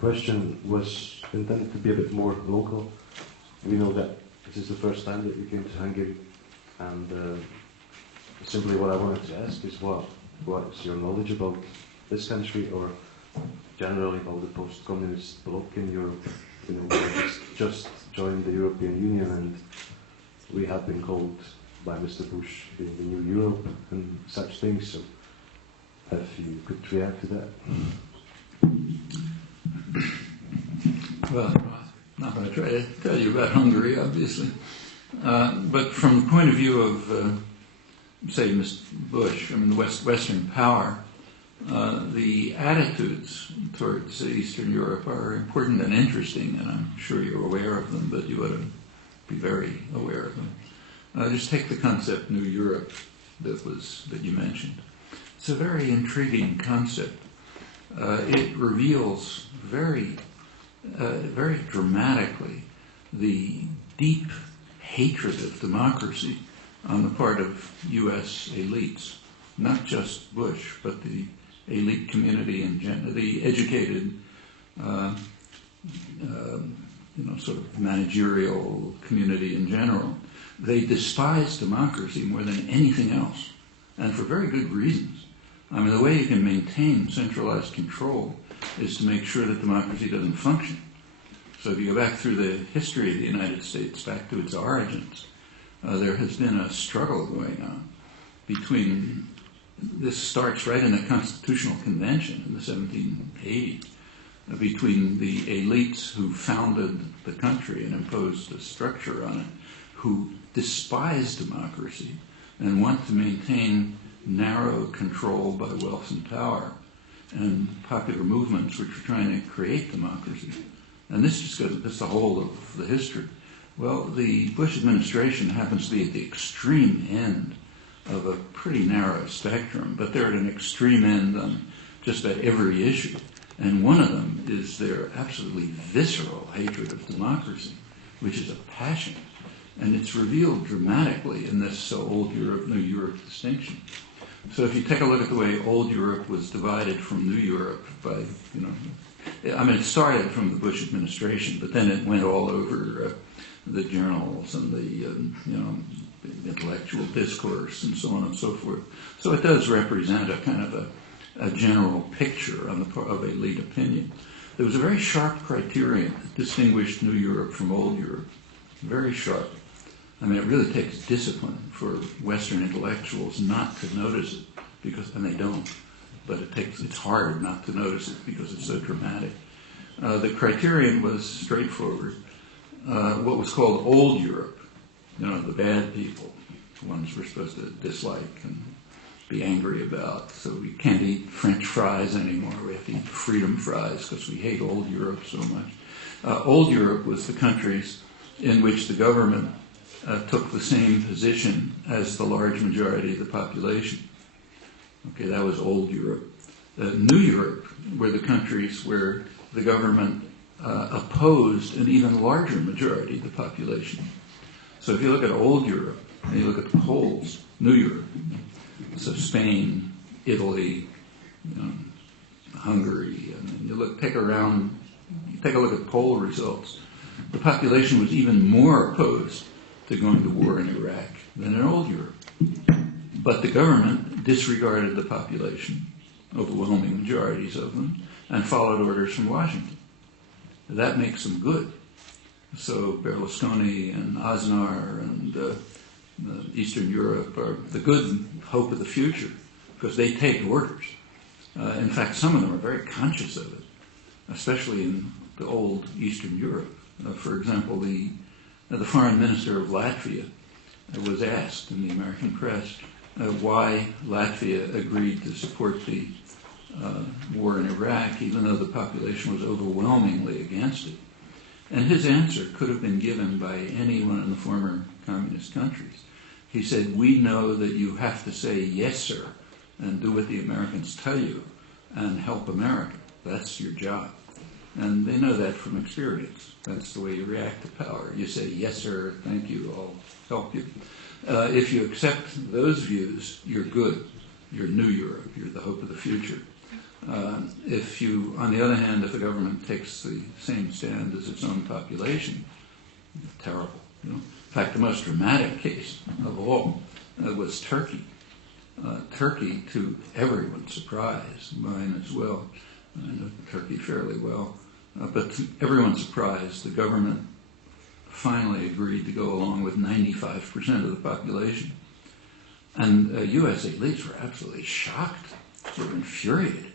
question was intended to be a bit more local. We know that this is the first time that you came to Hungary, and simply what I wanted to ask is what is your knowledge about this country, or generally about the post-communist bloc in Europe? You know, we just joined the European Union, and we have been called by Mr. Bush being the new Europe and such things. So, if you could react to that. Well, I'm not going to try to tell you about Hungary, obviously. But from the point of view of, say, Mr. Bush, I mean, the Western power, the attitudes towards Eastern Europe are important and interesting, and I'm sure you're aware of them, but you ought to be very aware of them. Just take the concept New Europe that you mentioned. It's a very intriguing concept. It reveals very dramatically the deep hatred of democracy on the part of U.S. elites, not just Bush, but the elite community and the educated, sort of managerial community in general. They despise democracy more than anything else, and for very good reasons. I mean, the way you can maintain centralized control is to make sure that democracy doesn't function. So if you go back through the history of the United States, back to its origins, there has been a struggle going on between, this starts right in the Constitutional Convention in the 1780s, between the elites who founded the country and imposed a structure on it, who despise democracy and want to maintain narrow control by wealth and power, and popular movements which are trying to create democracy. And this just goes, this is the whole of the history. Well, the Bush administration happens to be at the extreme end of a pretty narrow spectrum, but they're at an extreme end on just about every issue. And one of them is their absolutely visceral hatred of democracy, which is a passion. And it's revealed dramatically in this old Europe, new Europe distinction. So if you take a look at the way old Europe was divided from new Europe by, it started from the Bush administration, but then it went all over the journals and the intellectual discourse and so on and so forth. So it does represent a kind of a general picture on the part of elite opinion. There was a very sharp criterion that distinguished New Europe from Old Europe. Very sharp. I mean, it really takes discipline for Western intellectuals not to notice it, and they don't. But it's hard not to notice it because it's so dramatic. The criterion was straightforward. What was called Old Europe, the bad people, the ones we're supposed to dislike and be angry about. So we can't eat French fries anymore. We have to eat freedom fries because we hate Old Europe so much. Old Europe was the countries in which the government took the same position as the large majority of the population. Okay, that was Old Europe. New Europe were the countries where the government opposed an even larger majority of the population. So if you look at Old Europe, and you look at the Poles, New Europe, so Spain, Italy, Hungary, and you take a look at poll results, the population was even more opposed to going to war in Iraq than in Old Europe. But the government disregarded the population, overwhelming majorities of them, and followed orders from Washington. That makes them good. So Berlusconi and Aznar and Eastern Europe are the good hope of the future because they take orders. In fact, some of them are very conscious of it, especially in the old Eastern Europe. For example, the foreign minister of Latvia was asked in the American press why Latvia agreed to support the war in Iraq, even though the population was overwhelmingly against it. And his answer could have been given by anyone in the former communist countries. He said, "We know that you have to say yes, sir, and do what the Americans tell you, and help America. That's your job." And they know that from experience. That's the way you react to power. You say, "Yes, sir, thank you, I'll help you." If you accept those views, you're good. You're New Europe. You're the hope of the future. If you, on the other hand, if a government takes the same stand as its own population, terrible. You know? In fact, the most dramatic case of all was Turkey. Turkey, to everyone's surprise, mine as well, I know Turkey fairly well, but to everyone's surprise, the government finally agreed to go along with 95% of the population. And U.S. elites were absolutely shocked. They were infuriated.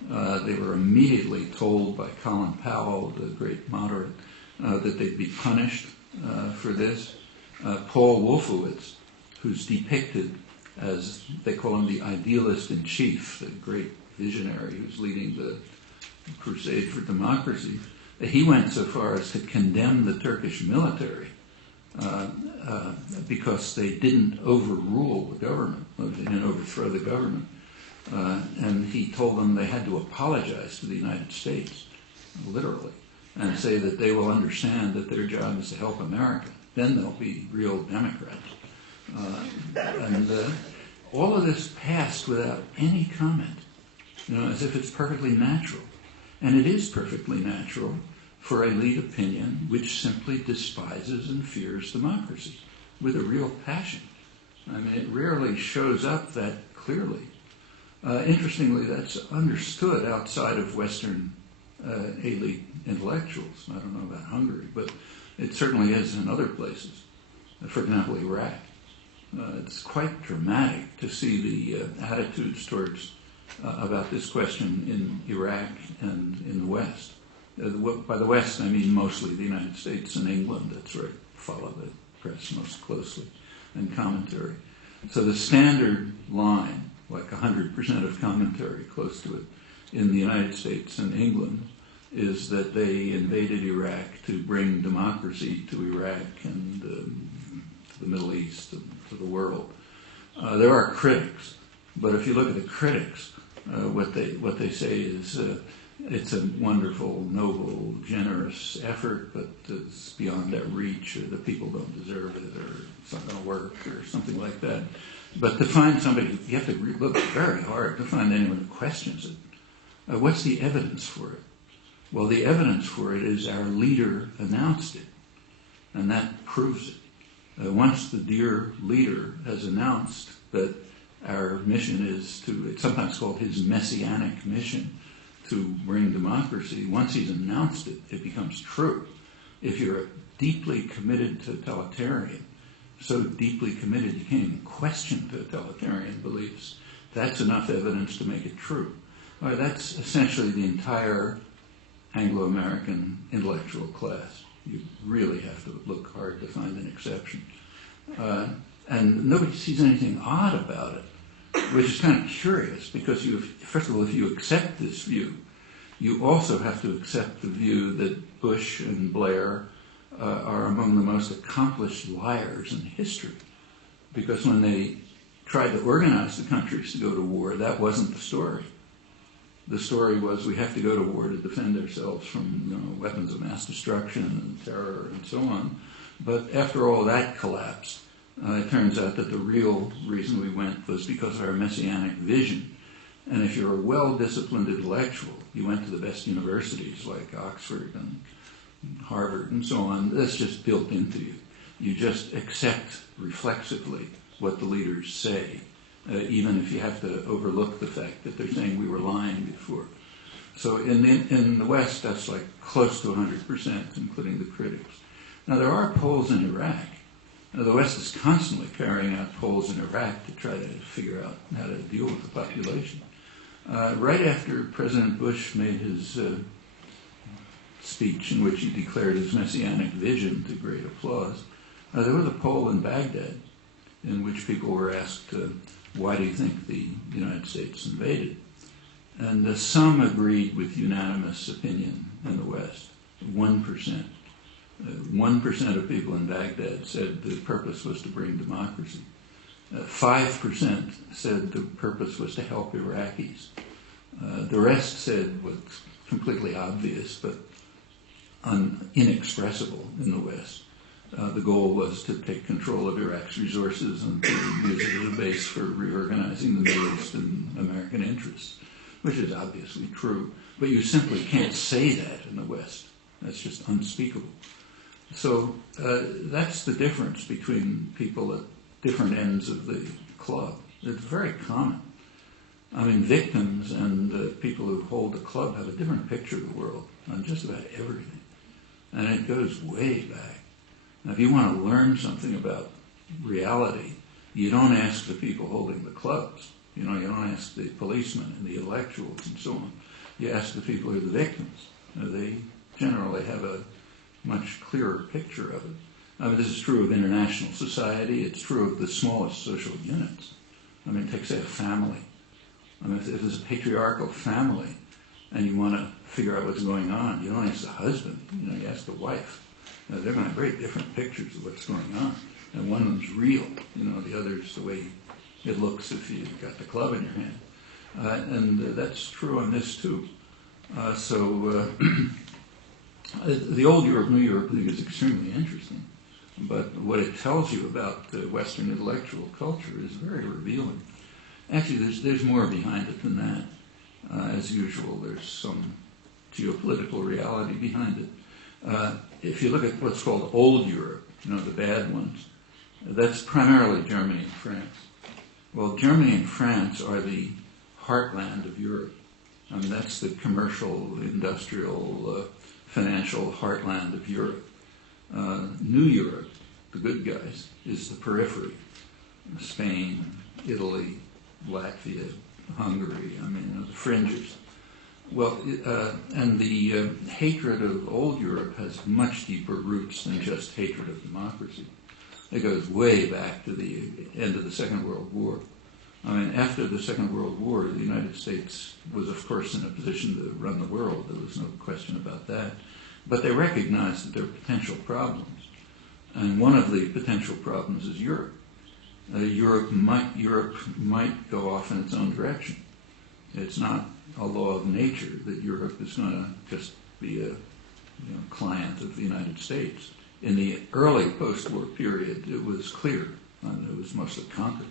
They were immediately told by Colin Powell, the great moderate, that they'd be punished for this. Paul Wolfowitz, who's depicted as, they call him the idealist in chief, the great visionary who's leading the crusade for democracy, he went so far as to condemn the Turkish military because they didn't overrule the government, they didn't overthrow the government. And he told them they had to apologize to the United States, literally, and say that they will understand that their job is to help America. Then they'll be real Democrats. And all of this passed without any comment, as if it's perfectly natural. And it is perfectly natural for elite opinion which simply despises and fears democracy with a real passion. I mean, it rarely shows up that clearly. Interestingly, that's understood outside of Western elite intellectuals. I don't know about Hungary, but it certainly is in other places. For example, Iraq. It's quite dramatic to see the attitudes towards about this question in Iraq and in the West. By the West, I mean mostly the United States and England. That's where I follow the press most closely and commentary. So the standard line, like 100% of commentary close to it, in the United States and England, is that they invaded Iraq to bring democracy to Iraq and to the Middle East and to the world. There are critics, but if you look at the critics, what they say is it's a wonderful, noble, generous effort, but it's beyond their reach, or the people don't deserve it, or it's not going to work, or something like that. But to find somebody, you have to look very hard to find anyone who questions it. What's the evidence for it? Well, the evidence for it is our leader announced it, and that proves it. Once the dear leader has announced that our mission is to, it's sometimes called his messianic mission, to bring democracy, once he's announced it, it becomes true. If you're a deeply committed totalitarian, so deeply committed you can't even question totalitarian beliefs, that's enough evidence to make it true. All right, that's essentially the entire Anglo-American intellectual class. You really have to look hard to find an exception. And nobody sees anything odd about it, which is kind of curious, because first of all, if you accept this view, you also have to accept the view that Bush and Blair are among the most accomplished liars in history. Because when they tried to organize the countries to go to war, that wasn't the story. The story was we have to go to war to defend ourselves from weapons of mass destruction and terror and so on. But after all that collapsed, it turns out that the real reason we went was because of our messianic vision. And if you're a well-disciplined intellectual, you went to the best universities like Oxford and Harvard and so on, that's just built into you. You just accept reflexively what the leaders say, even if you have to overlook the fact that they're saying we were lying before. So in the West, that's like close to 100%, including the critics. Now, there are polls in Iraq. Now, the West is constantly carrying out polls in Iraq to try to figure out how to deal with the population. Right after President Bush made his speech in which he declared his messianic vision to great applause, there was a poll in Baghdad in which people were asked, why do you think the United States invaded? And some agreed with unanimous opinion in the West, 1%. 1% of people in Baghdad said the purpose was to bring democracy. 5% said the purpose was to help Iraqis. The rest said what's completely obvious but inexpressible in the West. The goal was to take control of Iraq's resources and to use it as a base for reorganizing the Middle East and American interests. which is obviously true, but you simply can't say that in the West. That's just unspeakable. So that's the difference between people at different ends of the club. It's very common. I mean, victims and people who hold the club have a different picture of the world on just about everything. And it goes way back. Now, if you want to learn something about reality, you don't ask the people holding the clubs. You don't ask the policemen and the intellectuals and so on. You ask the people who are the victims. They generally have a much clearer picture of it. I mean, this is true of international society. It's true of the smallest social units. I mean, take, say, a family. I mean, if there's a patriarchal family and you want to figure out what's going on, you don't ask the husband. You ask the wife. They're going to have very different pictures of what's going on. And one of them's real. The other's the way it looks if you've got the club in your hand. And that's true on this, too. The old Europe, New Europe thing is extremely interesting. But what it tells you about the Western intellectual culture is very revealing. Actually, there's more behind it than that. As usual, there's some geopolitical reality behind it. If you look at what's called old Europe, the bad ones, that's primarily Germany and France. Well, Germany and France are the heartland of Europe. I mean, that's the commercial, industrial, financial heartland of Europe. New Europe, the good guys, is the periphery. Spain, Italy, Latvia, Hungary, the fringes. Well, and the hatred of old Europe has much deeper roots than just hatred of democracy. It goes way back to the end of the Second World War. I mean, after the Second World War, the United States was, of course, in a position to run the world. There was no question about that. But they recognized that there were potential problems. And one of the potential problems is Europe. Europe might go off in its own direction. It's not a law of nature that Europe is going to just be a client of the United States. In the early post-war period, it was clear, and it was mostly conquered.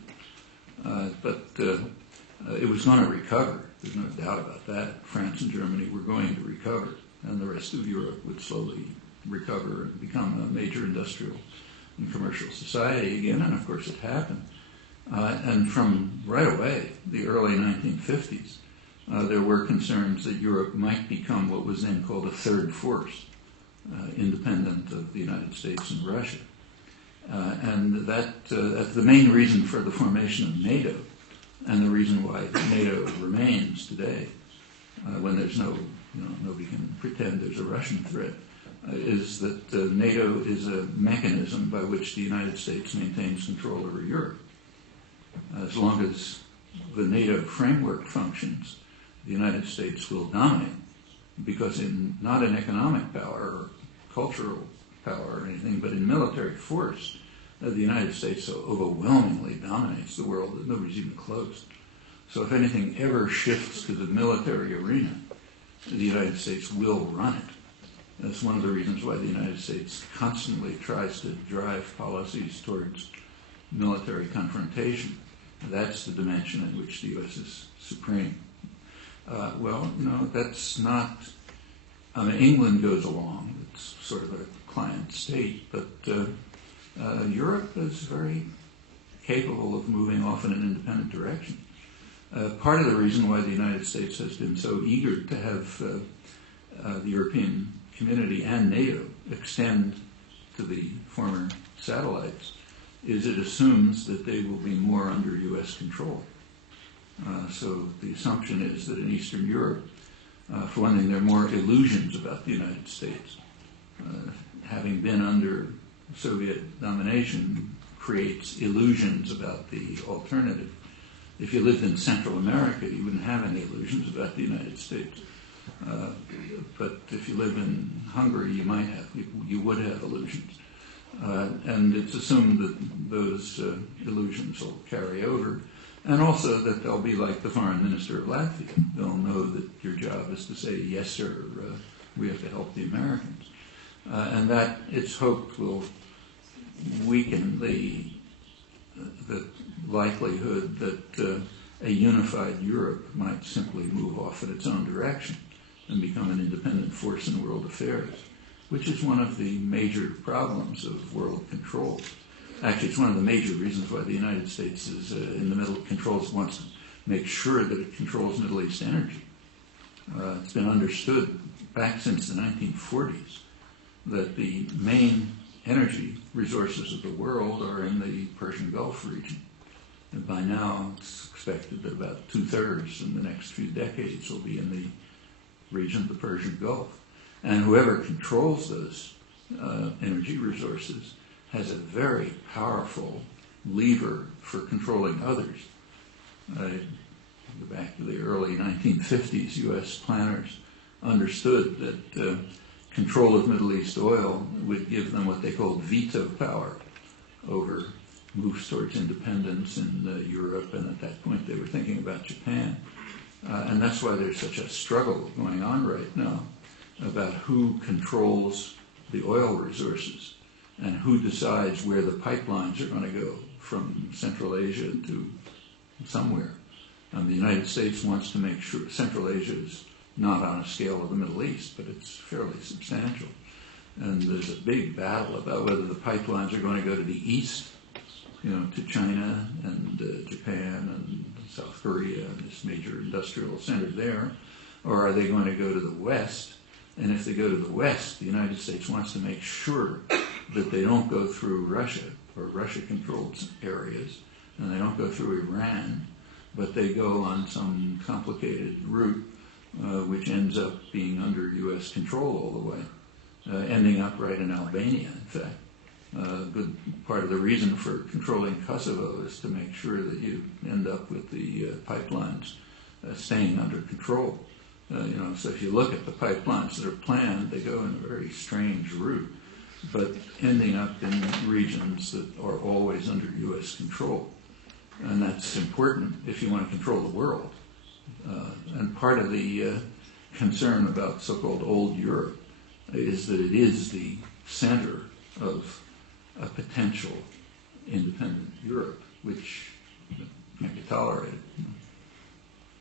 But it was going to recover. There's no doubt about that. France and Germany were going to recover, and the rest of Europe would slowly recover and become a major industrial and commercial society again, and of course it happened. And from right away, the early 1950s, there were concerns that Europe might become what was then called a third force, independent of the United States and Russia. And that's the main reason for the formation of NATO, and the reason why NATO remains today, when there's nobody can pretend there's a Russian threat, is that NATO is a mechanism by which the United States maintains control over Europe. As long as the NATO framework functions, the United States will dominate, because not in economic power or cultural power or anything, but in military force, the United States so overwhelmingly dominates the world that nobody's even close. So if anything ever shifts to the military arena, the United States will run it. That's one of the reasons why the United States constantly tries to drive policies towards military confrontation. That's the dimension in which the U.S. is supreme. That's not... England goes along. It's sort of a client state, but Europe is very capable of moving off in an independent direction. Part of the reason why the United States has been so eager to have the European community and NATO extend to the former satellites is it assumes that they will be more under U.S. control. So the assumption is that in Eastern Europe, for one thing, there are more illusions about the United States. Having been under Soviet domination creates illusions about the alternative. If you lived in Central America, you wouldn't have any illusions about the United States. But if you live in Hungary, you would have illusions. And it's assumed that those illusions will carry over. And also that they'll be like the foreign minister of Latvia. They'll know that your job is to say, yes, sir, we have to help the Americans. And that, it's hoped, will weaken the likelihood that a unified Europe might simply move off in its own direction and become an independent force in world affairs, which is one of the major problems of world control. Actually, it's one of the major reasons why the United States is in the middle, wants to make sure that it controls Middle East energy. It's been understood back since the 1940s that the main energy resources of the world are in the Persian Gulf region. And by now, it's expected that about 2/3 in the next few decades will be in the region of the Persian Gulf. And whoever controls those energy resources has a very powerful lever for controlling others. Go back to the early 1950s, U.S. planners understood that control of Middle East oil would give them what they called veto power over moves towards independence in Europe, and at that point they were thinking about Japan. And that's why there's such a struggle going on right now about who controls the oil resources and who decides where the pipelines are going to go from Central Asia to somewhere. The United States wants to make sure Central Asia is not on a scale of the Middle East, but it's fairly substantial. And there's a big battle about whether the pipelines are going to go to the east, to China and Japan and South Korea and this major industrial center there, or are they going to go to the west? And if they go to the west, the United States wants to make sure that they don't go through Russia or Russia-controlled areas, and they don't go through Iran, but they go on some complicated route which ends up being under U.S. control all the way, ending up right in Albania, in fact. A good part of the reason for controlling Kosovo is to make sure that you end up with the pipelines staying under control. So if you look at the pipelines that are planned, they go in a very strange route, but ending up in regions that are always under U.S. control. And that's important if you want to control the world. And part of the concern about so-called old Europe is that it is the center of a potential independent Europe, which can't be tolerated